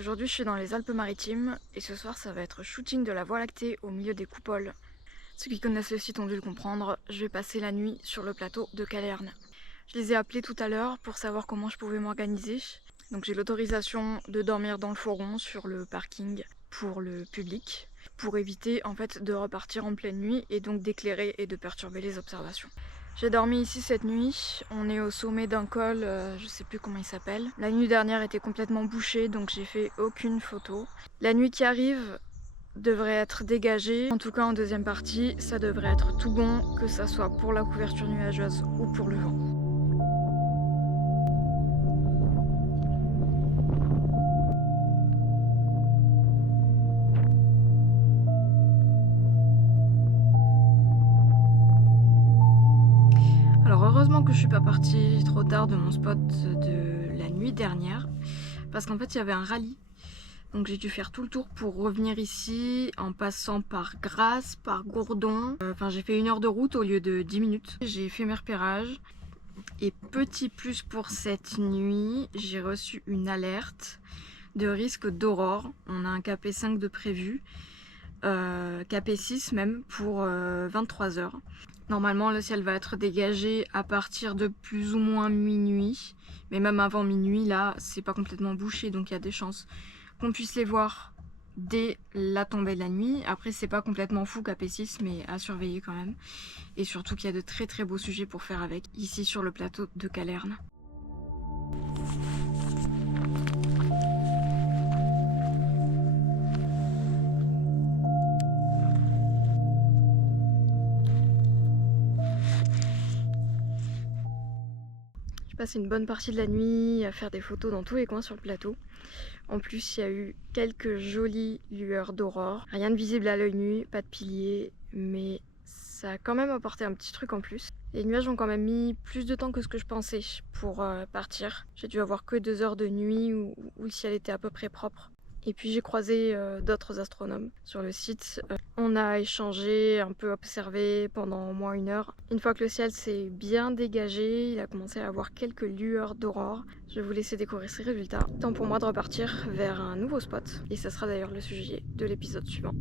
Aujourd'hui, je suis dans les Alpes-Maritimes et ce soir, ça va être shooting de la Voie lactée au milieu des coupoles. Ceux qui connaissent le site ont dû le comprendre, je vais passer la nuit sur le plateau de Calerne. Je les ai appelés tout à l'heure pour savoir comment je pouvais m'organiser. Donc j'ai l'autorisation de dormir dans le fourgon sur le parking pour le public, pour éviter en fait de repartir en pleine nuit et donc d'éclairer et de perturber les observations. J'ai dormi ici cette nuit, on est au sommet d'un col, je sais plus comment il s'appelle. La nuit dernière était complètement bouchée donc j'ai fait aucune photo. La nuit qui arrive devrait être dégagée, en tout cas en deuxième partie, ça devrait être tout bon, que ça soit pour la couverture nuageuse ou pour le vent. Alors heureusement que je suis pas partie trop tard de mon spot de la nuit dernière, parce qu'en fait il y avait un rallye. Donc j'ai dû faire tout le tour pour revenir ici en passant par Grasse, par Gourdon. Enfin j'ai fait 1 heure de route au lieu de 10 minutes. J'ai fait mes repérages. Et petit plus pour cette nuit, j'ai reçu une alerte de risque d'aurore. On a un KP5 de prévu, KP6 même pour 23 h. Normalement le ciel va être dégagé à partir de plus ou moins minuit. Mais même avant minuit là c'est pas complètement bouché donc il y a des chances qu'on puisse les voir dès la tombée de la nuit. Après c'est pas complètement fou KP6 mais à surveiller quand même. Et surtout qu'il y a de très très beaux sujets pour faire avec ici sur le plateau de Calerne. J'ai passé une bonne partie de la nuit à faire des photos dans tous les coins sur le plateau. En plus, il y a eu quelques jolies lueurs d'aurore. Rien de visible à l'œil nu, pas de piliers, mais ça a quand même apporté un petit truc en plus. Les nuages ont quand même mis plus de temps que ce que je pensais pour partir. J'ai dû avoir que 2 heures de nuit où le ciel était à peu près propre. Et puis j'ai croisé d'autres astronomes sur le site. On a échangé, un peu observé pendant au moins 1 heure. Une fois que le ciel s'est bien dégagé, il a commencé à avoir quelques lueurs d'aurore. Je vais vous laisser découvrir ces résultats. Temps pour moi de repartir vers un nouveau spot. Et ça sera d'ailleurs le sujet de l'épisode suivant.